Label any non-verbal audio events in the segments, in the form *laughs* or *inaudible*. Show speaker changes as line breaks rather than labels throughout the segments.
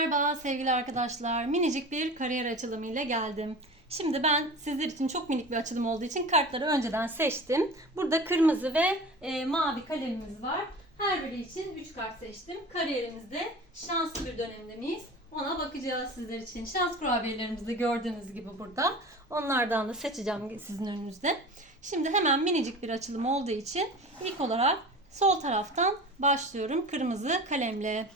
Merhaba sevgili arkadaşlar. Minicik bir kariyer açılımı ile geldim. Şimdi ben sizler için çok minik bir açılım olduğu için kartları önceden seçtim. Burada kırmızı ve e, mavi kalemimiz var. Her biri için 3 kart seçtim. Kariyerimizde şanslı bir dönemde miyiz? Ona bakacağız sizler için. Şans kurabiyelerimizi gördüğünüz gibi burada. Onlardan da seçeceğim sizin önünüzde. Şimdi hemen minicik bir açılım olduğu için ilk olarak sol taraftan başlıyorum kırmızı kalemle.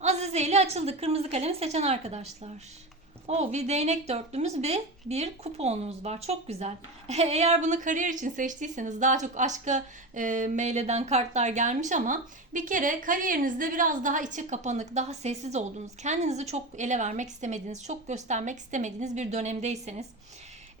Azize ile açıldı. Kırmızı kalemi seçen arkadaşlar. O bir değnek dörtlümüz ve bir kuponumuz var. Çok güzel. *laughs* Eğer bunu kariyer için seçtiyseniz daha çok aşka e, meyleden kartlar gelmiş ama bir kere kariyerinizde biraz daha içi kapanık, daha sessiz olduğunuz, kendinizi çok ele vermek istemediğiniz, çok göstermek istemediğiniz bir dönemdeyseniz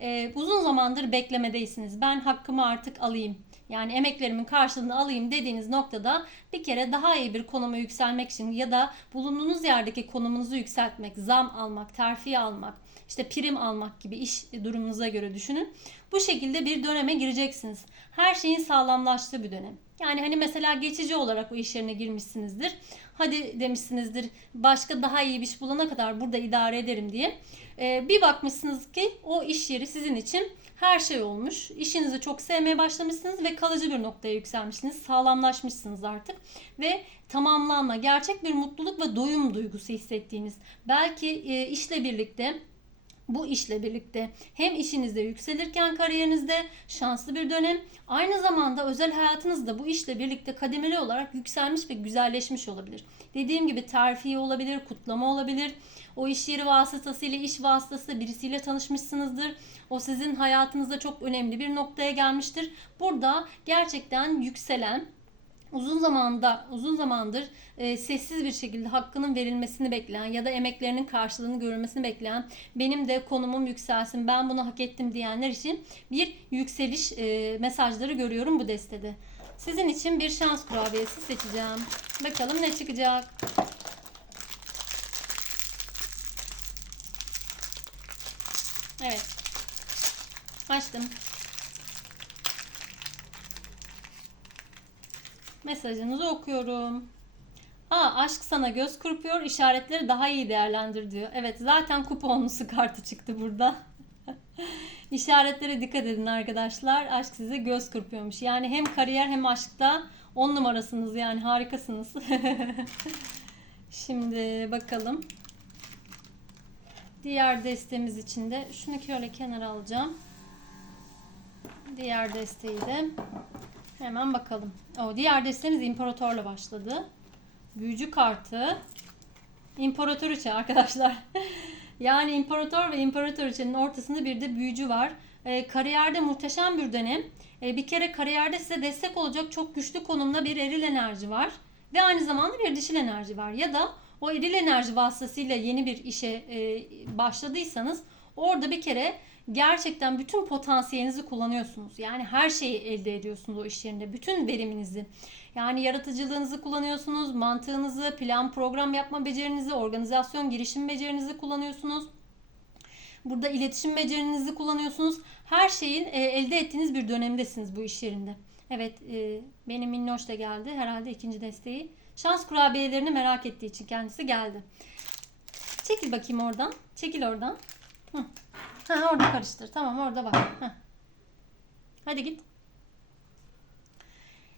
e, uzun zamandır beklemedeysiniz. Ben hakkımı artık alayım. Yani emeklerimin karşılığını alayım dediğiniz noktada bir kere daha iyi bir konuma yükselmek için ya da bulunduğunuz yerdeki konumunuzu yükseltmek, zam almak, terfi almak, işte prim almak gibi iş durumunuza göre düşünün. Bu şekilde bir döneme gireceksiniz. Her şeyin sağlamlaştığı bir dönem. Yani hani mesela geçici olarak o iş yerine girmişsinizdir. Hadi demişsinizdir başka daha iyi bir iş bulana kadar burada idare ederim diye. Ee, bir bakmışsınız ki o iş yeri sizin için her şey olmuş. İşinizi çok sevmeye başlamışsınız ve kalıcı bir noktaya yükselmişsiniz. Sağlamlaşmışsınız artık ve tamamlanma, gerçek bir mutluluk ve doyum duygusu hissettiğiniz. Belki e, işle birlikte bu işle birlikte hem işinizde yükselirken kariyerinizde şanslı bir dönem aynı zamanda özel hayatınızda bu işle birlikte kademeli olarak yükselmiş ve güzelleşmiş olabilir. Dediğim gibi terfi olabilir, kutlama olabilir. O iş yeri vasıtasıyla iş vasıtası birisiyle tanışmışsınızdır. O sizin hayatınızda çok önemli bir noktaya gelmiştir. Burada gerçekten yükselen uzun zamanda uzun zamandır e, sessiz bir şekilde hakkının verilmesini bekleyen ya da emeklerinin karşılığını görülmesini bekleyen benim de konumum yükselsin ben bunu hak ettim diyenler için bir yükseliş e, mesajları görüyorum bu destede. Sizin için bir şans kurabiyesi seçeceğim. Bakalım ne çıkacak. Evet. Açtım. Mesajınızı okuyorum. Aa aşk sana göz kırpıyor, işaretleri daha iyi değerlendir diyor. Evet zaten kuponlusu kartı çıktı burada. *laughs* İşaretlere dikkat edin arkadaşlar. Aşk size göz kırpıyormuş. Yani hem kariyer hem aşkta on numarasınız yani harikasınız. *laughs* Şimdi bakalım. Diğer destemiz için de şunu şöyle kenara alacağım. Diğer desteği de hemen bakalım. O diğer destemiz imparatorla başladı. Büyücü kartı. İmparatoriçe arkadaşlar. *laughs* yani imparator ve imparatoriçenin ortasında bir de büyücü var. E, kariyerde muhteşem bir dönem. E, bir kere kariyerde size destek olacak çok güçlü konumda bir eril enerji var. Ve aynı zamanda bir dişil enerji var. Ya da o eril enerji vasıtasıyla yeni bir işe e, başladıysanız orada bir kere gerçekten bütün potansiyelinizi kullanıyorsunuz. Yani her şeyi elde ediyorsunuz o iş yerinde. Bütün veriminizi. Yani yaratıcılığınızı kullanıyorsunuz, mantığınızı, plan program yapma becerinizi, organizasyon girişim becerinizi kullanıyorsunuz. Burada iletişim becerinizi kullanıyorsunuz. Her şeyin e, elde ettiğiniz bir dönemdesiniz bu iş yerinde. Evet, e, benim minnoş da geldi. Herhalde ikinci desteği. Şans kurabiyelerini merak ettiği için kendisi geldi. Çekil bakayım oradan. Çekil oradan. Hı. Ha, orada karıştır. Tamam orada bak. Heh. Hadi git.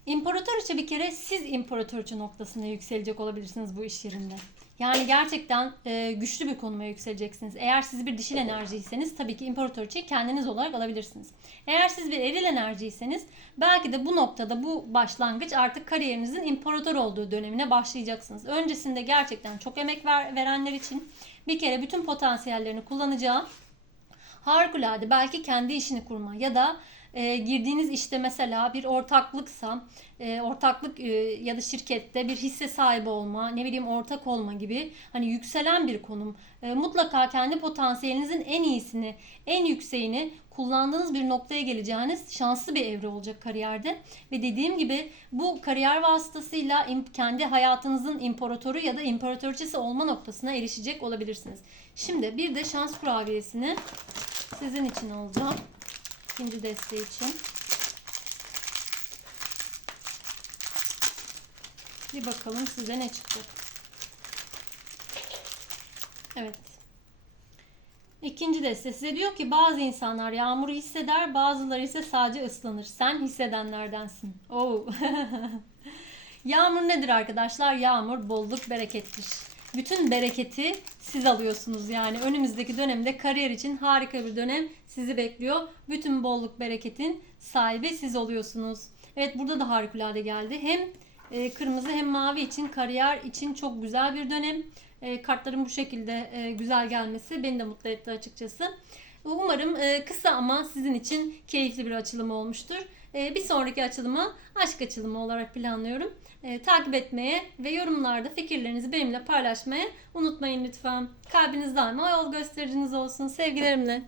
İmparatoriçe bir kere siz imparatoriçe noktasında yükselecek olabilirsiniz bu iş yerinde. Yani gerçekten e, güçlü bir konuma yükseleceksiniz. Eğer siz bir dişil enerjiyseniz tabii ki imparatoriçeyi kendiniz olarak alabilirsiniz. Eğer siz bir eril enerjiyseniz belki de bu noktada bu başlangıç artık kariyerinizin imparator olduğu dönemine başlayacaksınız. Öncesinde gerçekten çok emek ver, verenler için bir kere bütün potansiyellerini kullanacağı harikulade belki kendi işini kurma ya da e, girdiğiniz işte mesela bir ortaklıksa e, ortaklık e, ya da şirkette bir hisse sahibi olma ne bileyim ortak olma gibi hani yükselen bir konum e, mutlaka kendi potansiyelinizin en iyisini en yükseğini kullandığınız bir noktaya geleceğiniz şanslı bir evre olacak kariyerde ve dediğim gibi bu kariyer vasıtasıyla kendi hayatınızın imparatoru ya da imparatoriçesi olma noktasına erişecek olabilirsiniz. Şimdi bir de şans kurabiyesini sizin için alacağım. İkinci desteği için. Bir bakalım size ne çıktı. Evet. İkinci deste size diyor ki bazı insanlar yağmuru hisseder, bazıları ise sadece ıslanır. Sen hissedenlerdensin. Oo. *laughs* Yağmur nedir arkadaşlar? Yağmur bolluk berekettir. Bütün bereketi siz alıyorsunuz yani. Önümüzdeki dönemde kariyer için harika bir dönem sizi bekliyor. Bütün bolluk bereketin sahibi siz oluyorsunuz. Evet burada da harikulade geldi. Hem e, kırmızı hem mavi için kariyer için çok güzel bir dönem. E, kartların bu şekilde e, güzel gelmesi beni de mutlu etti açıkçası. Umarım kısa ama sizin için keyifli bir açılım olmuştur. E, bir sonraki açılımı aşk açılımı olarak planlıyorum. E, takip etmeye ve yorumlarda fikirlerinizi benimle paylaşmaya unutmayın lütfen. Kalbiniz daima yol göstericiniz olsun. Sevgilerimle.